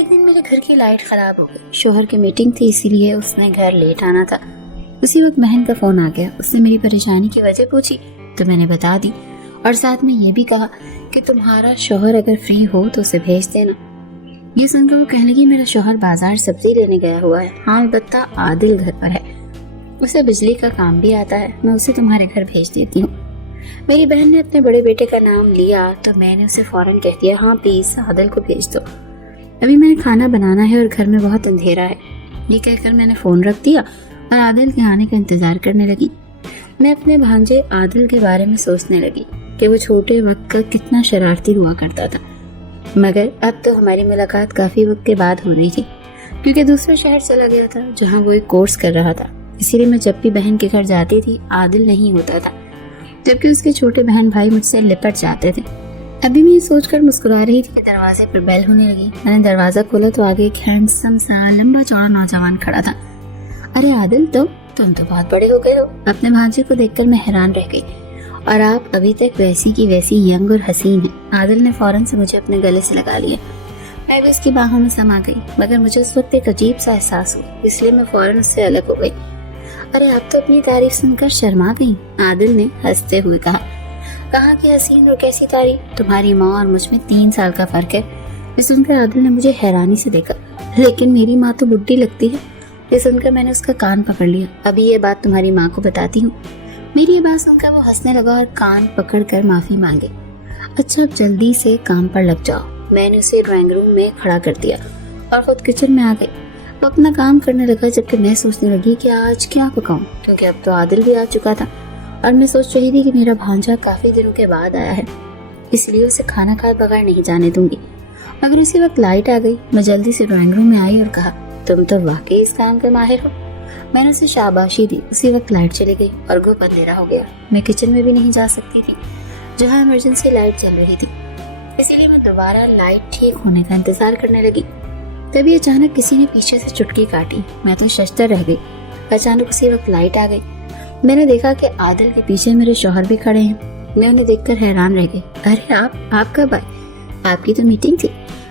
ایک دن میرے گھر کی لائٹ خراب ہو گئی. شوہر کی میٹنگ تھی اسی لیے اس نے گھر لیٹ آنا تھا. اسی وقت بہن کا فون آ گیا. اس نے میری پریشانی کی وجہ پوچھی تو میں نے بتا دی اور ساتھ میں یہ بھی کہا کہ تمہارا شوہر اگر فری ہو تو اسے بھیج دینا. یہ سن کر وہ کہنے لگی میرا شوہر بازار سبزی لینے گیا ہوا ہے. ہاں البتہ عادل گھر پر ہے, اسے بجلی کا کام بھی آتا ہے, میں اسے تمہارے گھر بھیج دیتی ہوں. میری بہن نے اپنے بڑے بیٹے کا نام لیا تو میں نے اسے فوراً کہہ دیا ہاں پلیز عادل کو بھیج دو, ابھی میں نے کھانا بنانا ہے اور گھر میں بہت اندھیرا ہے. یہ کہہ کر میں نے فون رکھ دیا اور عادل کے آنے کا انتظار کرنے لگی. میں اپنے بھانجے عادل کے بارے میں سوچنے لگی کہ وہ چھوٹے وقت کا کتنا شرارتی ہوا کرتا تھا, مگر اب تو ہماری ملاقات کافی وقت کے بعد ہو رہی تھی کیونکہ دوسرے شہر چلا گیا تھا جہاں وہ ایک کورس کر رہا تھا. اسی لیے میں جب بھی بہن کے گھر جاتی تھی عادل نہیں ہوتا تھا, جبکہ اس کے چھوٹے بہن بھائی مجھ سے لپٹ جاتے تھے. ابھی میں یہ سوچ کر مسکرا رہی تھی کہ دروازے پر بیل ہونے لگی. میں نے دروازہ کھولا تو آگے ایک ہینڈسم سا لمبا چوڑا نوجوان کھڑا تھا. ارے عادل تم تو بہت بڑے ہو گئے ہو. اپنے بھانجے کو دیکھ کر میں حیران رہ گئی. اور آپ ابھی تک ویسی کی ویسی ینگ اور حسین ہیں. عادل نے فوراً سے مجھے اپنے گلے سے لگا لیا. میں بھی اس کی باہوں میں سما گئی, مگر مجھے اس وقت ایک عجیب سا احساس ہوا, اس لیے میں فوراً اس سے الگ ہو گئی. ارے آپ تو اپنی تعریف سن کر شرما گئی, عادل نے ہنستے ہوئے کہا. کہاں کی حسین اور کیسی تعریف, تمہاری ماں اور مجھ میں 3 سال کا فرق ہے. یہ سن کر عادل نے مجھے حیرانی سے دیکھا. لیکن میری ماں تو بڈھی لگتی ہے. یہ سن کر میں نے اس کا کان پکڑ لیا. ابھی یہ بات تمہاری ماں کو بتاتی ہوں. میری یہ بات سن کر وہ ہنسنے لگا اور کان پکڑ کر معافی مانگے. اچھا اب جلدی سے کام پر لگ جاؤ. میں نے اسے ڈرائنگ روم میں کھڑا کر دیا اور خود کچن میں آ گئی. وہ اپنا کام کرنے لگا جبکہ میں سوچنے لگی کہ آج کیا پکاؤں, کیونکہ اب تو عادل بھی آ چکا تھا اور میں سوچ رہی تھی کہ میرا بھانجا کافی دنوں کے بعد آیا ہے, اس لیے اسے کھانا کھائے بغیر نہیں جانے دوں گی. مگر اسی وقت لائٹ آ گئی. میں جلدی سے ڈرائنگ روم میں آئی اور کہا تم تو واقعی اس کام کے ماہر ہو. میں نے اسے شاباشی دی. اسی وقت لائٹ چلی گئی اور گھپ اندھیرا ہو گیا. میں کچن میں بھی نہیں جا سکتی تھی جہاں ایمرجنسی لائٹ چل رہی تھی, اسی لیے میں دوبارہ لائٹ ٹھیک ہونے کا انتظار کرنے لگی. تبھی اچانک کسی نے پیچھے سے چٹکی کاٹی. میں تو ششدر رہ گئی. اچانک اسی وقت لائٹ آ گئی. میں نے دیکھا کہ عادل کے پیچھے میرے شوہر بھی کھڑے ہیں. میں انہیں دیکھ کر حیران رہ گئی. ارے آپ کب آئے, آپ کی تو میٹنگ تھی.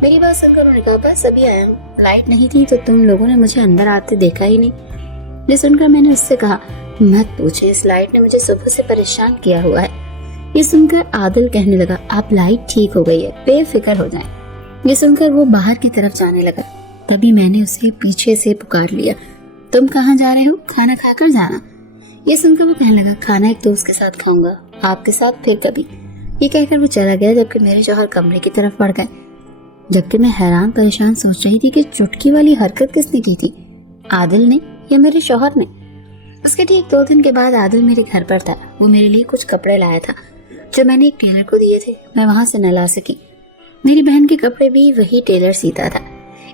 میری بات سن کر انہوں نے کہا بس ابھی آیا ہوں, لائٹ نہیں تھی تو تم لوگوں نے مجھے اندر آتے دیکھا ہی نہیں. یہ سن کر میں نے اس سے کہا مت پوچھے, اس لائٹ نے مجھے صبح سے پریشان کیا ہوا ہے. یہ سن کر عادل کہنے لگا اب لائٹ ٹھیک ہو گئی ہے, بے فکر ہو جائیں. یہ سن کر وہ باہر کی طرف جانے لگا. تبھی میں نے اسے پیچھے سے پکار لیا, تم کہاں جا رہے ہو, کھانا کھا کر جانا. یہ سن کر وہ کہنے لگا کھانا ایک دوست کے ساتھ کھاؤں گا, آپ کے ساتھ پھر کبھی. یہ کہہ کر وہ چلا گیا جبکہ میرے شوہر کمرے کی طرف بڑھ گئے. جبکہ میں حیران پریشان سوچ رہی تھی کہ چٹکی والی حرکت کس نے کی تھی, عادل نے یا میرے شوہر نے. اس کے ٹھیک 2 دن کے بعد عادل میرے گھر پر تھا. وہ میرے لیے کچھ کپڑے لایا تھا جو میں نے ایک ٹیلر کو دیے تھے. میں وہاں سے نہ لا سکی. میری بہن کے کپڑے بھی وہی ٹیلر سیتا تھا,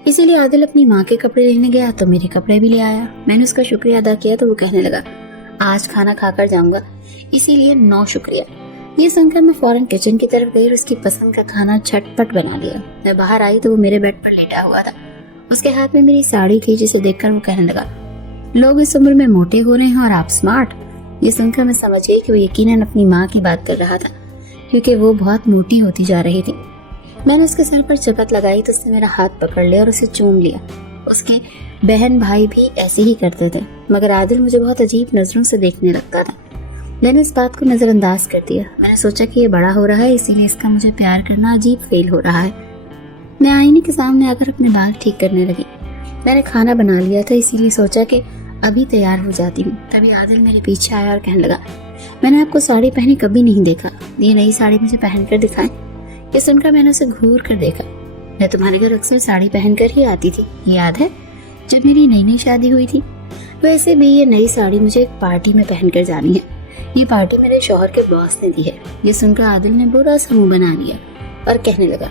اسی لیے عادل اپنی ماں کے کپڑے لینے گیا تو میرے کپڑے بھی لے آیا. میں نے اس کا شکریہ ادا کیا تو وہ کہنے لگا آج کھانا کھا کر جاؤں گا, اسی لیے 9 شکریہ. یہ سن کر میں فوراً کچن کی طرف گئی اور اس کی پسند کا کھانا جھٹ پٹ بنا لیا. میں باہر آئی تو وہ میرے بیڈ پر لیٹا ہوا تھا. اس کے ہاتھ میں میری ساڑی تھی جسے دیکھ کر وہ کہنے لگا لوگ اس عمر میں موٹے ہو رہے ہیں اور آپ سمارٹ. یہ سن کر میں سمجھ گئی کہ وہ یقیناً اپنی ماں کی بات کر رہا تھا کیونکہ وہ بہت موٹی ہوتی جا رہی تھی. میں نے اس کے سر پر چپت لگائی تو اس نے میرا ہاتھ پکڑ لیا اور اسے چوم لیا. اس کے بہن بھائی بھی ایسے ہی کرتے تھے, مگر عادل مجھے بہت عجیب نظروں سے دیکھنے لگتا تھا. میں نے اس بات کو نظر انداز کر دیا. میں نے سوچا کہ یہ بڑا ہو رہا ہے اسی لیے اس کا مجھے پیار کرنا عجیب فیل ہو رہا ہے. میں آئینے کے سامنے آ کر اپنے بال ٹھیک کرنے لگی. میں نے کھانا بنا لیا تھا اسی لیے سوچا کہ ابھی تیار ہو جاتی ہوں. تبھی عادل میرے پیچھے آیا اور کہنے لگا میں نے آپ کو ساڑی پہنی کبھی نہیں دیکھا, یہ نئی ساڑی مجھے پہن کر دکھائیں. یہ سن کر میں نے اسے گھور کر دیکھا. میں تمہارے گھر اکثر ساڑی پہن کر ہی آتی تھی, یاد ہے جب میری نئی شادی ہوئی تھی. ویسے بھی یہ نئی ساڑی مجھے ایک پارٹی میں پہن کر جانی ہے. یہ پارٹی میرے شوہر کے باس نے دی ہے. یہ سن کر عادل نے برا سا منہ بنا لیا اور کہنے لگا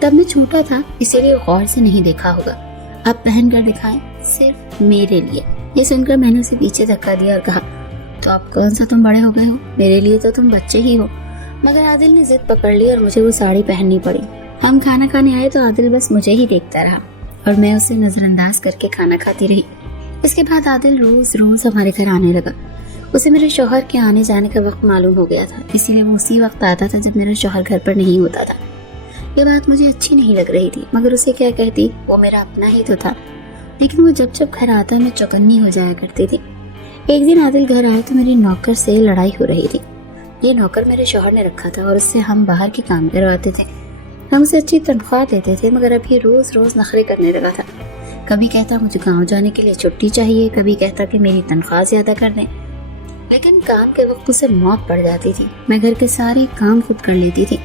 تب میں چھوٹا تھا اسی لیے غور سے نہیں دیکھا ہوگا, اب پہن کر دکھائیں صرف میرے لیے. یہ سن کر میں نے اسے پیچھے دھکا دیا اور کہا تو اب کون سا تم بڑے ہو گئے ہو, میرے لیے تو تم بچے ہی ہو. مگر عادل نے ضد پکڑ لی اور مجھے وہ ساڑی پہننی پڑی. ہم کھانا کھانے آئے تو عادل بس مجھے ہی دیکھتا رہا اور میں اسے نظر انداز کر کے کھانا کھاتی رہی. اس کے بعد عادل روز ہمارے گھر آنے لگا. اسے میرے شوہر کے آنے جانے کا وقت معلوم ہو گیا تھا, اسی لیے وہ اسی وقت آتا تھا جب میرا شوہر گھر پر نہیں ہوتا تھا. یہ بات مجھے اچھی نہیں لگ رہی تھی، مگر اسے کیا کہتی، وہ میرا اپنا ہی تو تھا۔ لیکن وہ جب گھر آتا میں چوکنی ہو جایا کرتی تھی۔ ایک دن عادل گھر آئے تو میری نوکر سے لڑائی ہو رہی تھی۔ یہ نوکر میرے شوہر نے رکھا تھا اور اس سے ہم باہر کے کام کرواتے تھے۔ ہم اسے اچھی تنخواہ دیتے تھے، مگر اب یہ روز روز نخرے کرنے لگا تھا۔ کبھی کہتا مجھے گاؤں جانے کے لیے چھٹی چاہیے، کبھی کہتا کہ میری تنخواہ زیادہ کر دیں۔ لیکن کام کے وقت اسے موت پڑ جاتی تھی۔ میں گھر کے سارے کام خود کر لیتی تھی،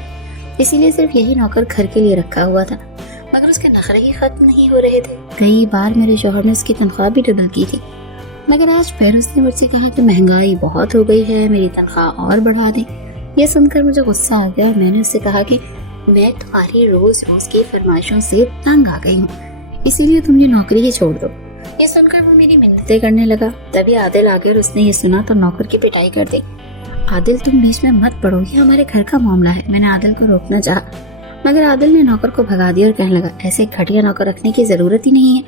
اسی لیے صرف یہی نوکر گھر کے لیے رکھا ہوا تھا، مگر اس کے نخرے ہی ختم نہیں ہو رہے تھے۔ کئی بار میرے شوہر نے اس کی تنخواہ بھی ڈبل کی تھی، مگر آج پھر اس نے مجھ سے کہا کہ مہنگائی بہت ہو گئی ہے، میری تنخواہ اور بڑھا دیں۔ یہ سن کر مجھے غصہ آ گیا اور میں نے اس سے کہا کہ میں تمہاری روز روز کی فرمائشوں سے تنگ آ گئی ہوں، اسی لیے تم یہ نوکری ہی چھوڑ دو۔ یہ سن کر وہ میری منتیں کرنے لگا۔ تبھی عادل آ گیا اور اس نے یہ سنا تو نوکر کی پٹائی کر دی۔ عادل تم بیچ میں مت پڑو، یہ ہمارے گھر کا معاملہ ہے۔ میں نے عادل کو روکنا چاہا، مگر عادل نے نوکر کو بھگا دیا اور کہنے لگا ایسے گھٹیا نوکر رکھنے کی ضرورت ہی نہیں ہے،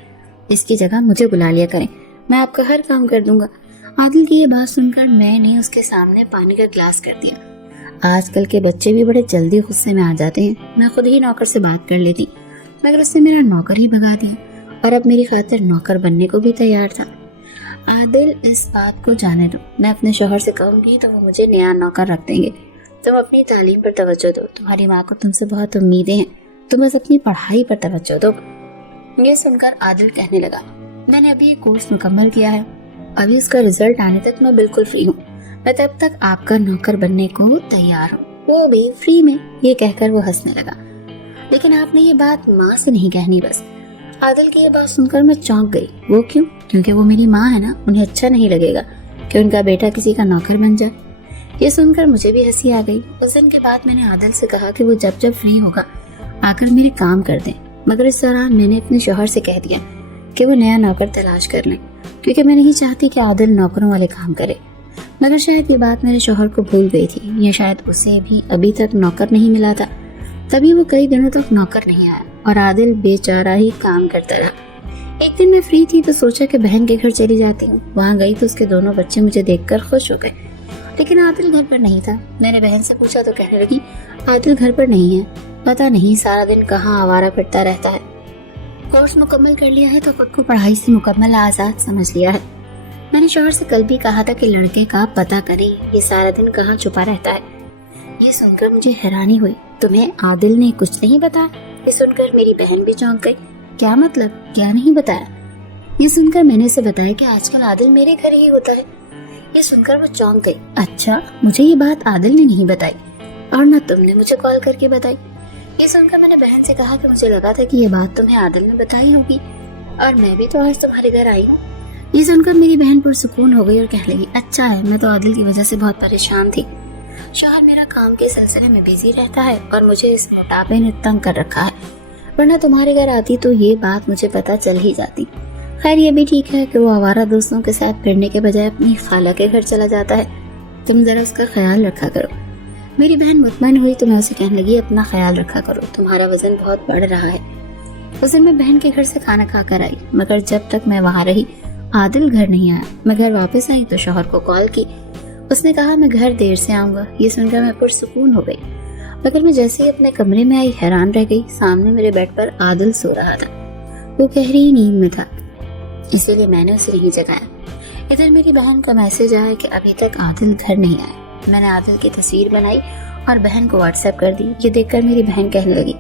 اس کی جگہ مجھے بلا لیا کریں، میں آپ کا ہر کام کر دوں گا۔ عادل کی یہ بات سن کر میں نے اس کے سامنے پانی کا گلاس کر دیا۔ آج کل کے بچے بھی بڑے جلدی غصے میں آ جاتے ہیں۔ میں خود ہی نوکر سے بات کر لیتی، مگر اس نے میرا نوکر ہی بھگا دیا اور اب میری خاطر نوکر بننے کو بھی تیار تھا۔ عادل اس بات کو جانے دو، میں اپنے شوہر سے کہوں گی تو وہ مجھے نیا نوکر رکھ دیں گے۔ تم اپنی تعلیم پر توجہ دو، تمہاری ماں کو تم سے بہت امیدیں ہیں، تم بس اپنی پڑھائی پر توجہ دو۔ یہ سن کر عادل کہنے لگا میں نے ابھی کورس مکمل کیا ہے، ابھی اس کا رزلٹ آنے تک میں بالکل فری ہوں، میں تب تک آپ کا نوکر بننے کو تیار ہوں، وہ بھی فری میں۔ یہ کہہ کر وہ ہنسنے لگا۔ لیکن آپ نے یہ بات ماں سے نہیں کہنی بس۔ عادل کی یہ بات سن کر میں چونک گئی۔ وہ کیوں؟ کیونکہ وہ میری ماں ہے نا، انہیں اچھا نہیں لگے گا کہ ان کا بیٹا کسی کا نوکر بن جائے۔ یہ سن کر مجھے بھی ہنسی آ گئی۔ اس دن کے بعد میں نے عادل سے کہا کہ وہ جب فری ہوگا آ کر میرے کام کر دیں، مگر اس دوران میں نے اپنے شوہر سے کہہ دیا کہ وہ نیا نوکر تلاش کر لیں، کیونکہ میں نہیں چاہتی کہ عادل نوکروں والے کام کرے۔ مگر شاید یہ بات میرے شوہر کو بھول گئی تھی، یا شاید اسے بھی ابھی تک نوکر نہیں ملا تھا، تبھی وہ کئی دنوں تک نوکر نہیں آیا اور عادل بیچارہ ہی کام کرتا رہا۔ ایک دن میں فری تھی تو سوچا کہ بہن کے گھر چلی جاتی ہوں۔ وہاں گئی تو اس کے دونوں بچے مجھے دیکھ کر خوش ہو گئے، لیکن عادل گھر پر نہیں تھا۔ میں نے بہن سے پوچھا تو کہنے لگی عادل گھر پر نہیں ہے، پتہ نہیں سارا دن کہاں آوارہ پھرتا رہتا ہے۔ کورس مکمل کر لیا ہے تو خود کو پڑھائی سے مکمل آزاد سمجھ لیا ہے۔ میں نے شوہر سے کل بھی کہا تھا کہ لڑکے کا پتہ کریں، یہ سارا دن کہاں چھپا رہتا ہے۔ یہ سن کر مجھے حیرانی ہوئی۔ تمہیں عادل نے کچھ نہیں بتایا؟ یہ سن کر میری بہن بھی چونک گئی۔ کیا مطلب؟ کیا نہیں بتایا؟ یہ سن کر میں نے اسے بتایا کہ آج کل عادل میرے گھر ہی ہوتا ہے۔ یہ سن کر وہ چونک گئی۔ اچھا، مجھے یہ بات عادل نے نہیں بتائی اور نہ تم نے مجھے کال کر کے بتائی۔ یہ سن کر میں نے بہن سے کہا کہ مجھے لگا تھا کہ یہ بات تمہیں عادل نے بتائی ہوگی، اور میں بھی تو آج تمہارے گھر آئی ہوں۔ یہ سن کر میری بہن پرسکون ہو گئی اور کہنے لگی اچھا ہے، میں تو عادل کی وجہ سے بہت پریشان تھی۔ شوہر میرا کام کے سلسلے میں بیزی رہتا ہے اور مجھے اس موٹاپے نے تنگ کر رکھا ہے، ورنہ تمہارے گھر آتی تو یہ بات مجھے پتہ چل ہی جاتی۔ خیر یہ بھی ٹھیک ہے کہ وہ آوارہ دوستوں کے ساتھ پھرنے کے بجائے اپنی خالہ کے گھر چلا جاتا ہے، تم ذرا اس کا خیال رکھا کرو۔ میری بہن مطمئن ہوئی تو میں اسے کہنے لگی اپنا خیال رکھا کرو، تمہارا وزن بہت بڑھ رہا ہے۔ اس دن میں بہن کے گھر سے کھانا کھا کر آئی، مگر جب تک میں وہاں رہی عادل گھر نہیں آیا۔ میں گھر واپس آئی تو شوہر کو کال کی، اس نے کہا میں گھر دیر سے آؤں گا۔ یہ سن کر میں پرسکون ہو گئی، مگر میں جیسے ہی اپنے کمرے میں آئی حیران رہ گئی۔ سامنے میرے بیڈ پر عادل سو رہا تھا، وہ گہری نیند میں تھا، اسی لیے میں نے اسے نہیں جگایا۔ ادھر میری بہن کا میسج آیا کہ ابھی تک عادل گھر نہیں آیا۔ میں نے عادل کی تصویر بنائی اور بہن کو واٹس ایپ کر دی۔ یہ دیکھ کر میری بہن کہنے لگی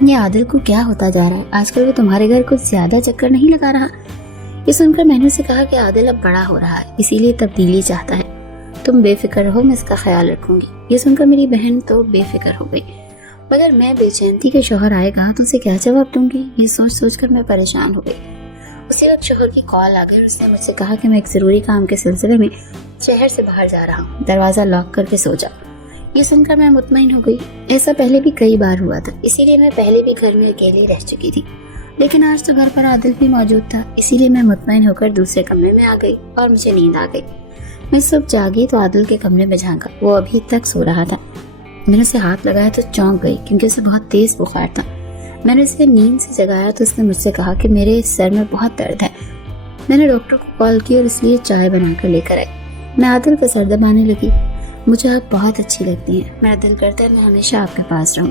یہ عادل کو کیا ہوتا جا رہا ہے، آج کل وہ تمہارے گھر کچھ زیادہ چکر نہیں لگا رہا؟ یہ سن کر میں نے اسے کہا کہ عادل اب بڑا ہو رہا ہے، اسی لیے تبدیلی چاہتا ہے، تم بے فکر رہو، میں اس کا خیال رکھوں گی۔ یہ سن کر میری بہن تو بے فکر ہو گئی، مگر میں بے چین تھی کہ شوہر آئے گا تو اسے کیا جواب دوں گی۔ یہ سوچ کر میں پریشان ہو گئی۔ اسی وقت شوہر کی کال آ گئی اور اس نے مجھ سے کہا کہ میں ایک ضروری کام کے سلسلے میں شہر سے باہر جا رہا ہوں، دروازہ لاک کر کے سو جا۔ یہ سن کر میں مطمئن ہو گئی، ایسا پہلے بھی کئی بار ہوا تھا، اسی لیے میں پہلے بھی گھر میں اکیلے رہ چکی تھی، لیکن آج تو گھر پر عادل بھی موجود تھا، اسی لیے میں مطمئن ہو کر دوسرے کمرے میں آ گئی اور مجھے نیند آ گئی۔ میں صبح جاگی تو عادل کے کمرے میں جھانکا، وہ ابھی تک سو رہا تھا۔ میں نے اسے ہاتھ لگایا تو چونک گئی کیونکہ اسے بہت تیز بخار تھا۔ میں نے اسے نیند سے جگایا تو اس نے مجھ سے کہا کہ میرے سر میں بہت درد ہے۔ میں نے ڈاکٹر کو کال کی اور اس لیے چائے بنا کر لے کر آئی۔ میں عادل کا سر دبانے لگی، مجھے آپ بہت اچھی لگتی ہیں، میرا دل کرتا ہے میں ہمیشہ آپ کے پاس رہوں،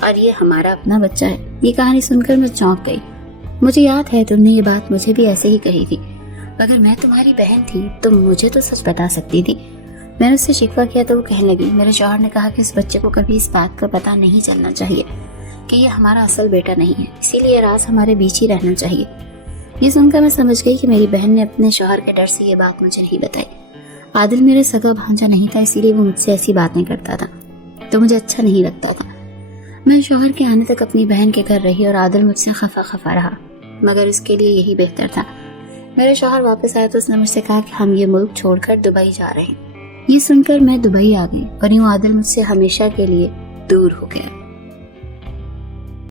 اور یہ ہمارا اپنا بچہ ہے۔ یہ کہانی سن کر میں چونک گئی۔ مجھے یاد ہے تم نے یہ بات مجھے بھی ایسے ہی کہی تھی۔ اگر میں تمہاری بہن تھی تو مجھے تو سچ بتا سکتی تھی۔ میں نے اس سے شکوہ کیا تو وہ کہنے لگی، میرے شوہر نے کہا کہ اس بچے کو کبھی اس بات کا پتہ نہیں چلنا چاہیے کہ یہ ہمارا اصل بیٹا نہیں ہے، اسی لیے راز ہمارے بیچ ہی رہنا چاہیے۔ یہ سن کر میں سمجھ گئی کہ میری بہن نے اپنے شوہر کے ڈر سے یہ بات مجھے نہیں بتائی۔ عادل میرے سگا بھانجا نہیں تھا، اسی لیے وہ مجھ سے ایسی باتیں کرتا تھا تو مجھے اچھا نہیں لگتا تھا۔ میں شوہر کے آنے تک اپنی بہن کے گھر رہی اور عادل مجھ سے خفا رہا، مگر اس کے لیے یہی بہتر تھا۔ میرے شوہر واپس آئے تو اس نے مجھ سے کہا کہ ہم یہ ملک چھوڑ کر دبئی جا رہے ہیں۔ یہ سن کر میں دبئی آ گئی اور یوں عادل مجھ سے ہمیشہ کے لیے دور ہو گیا۔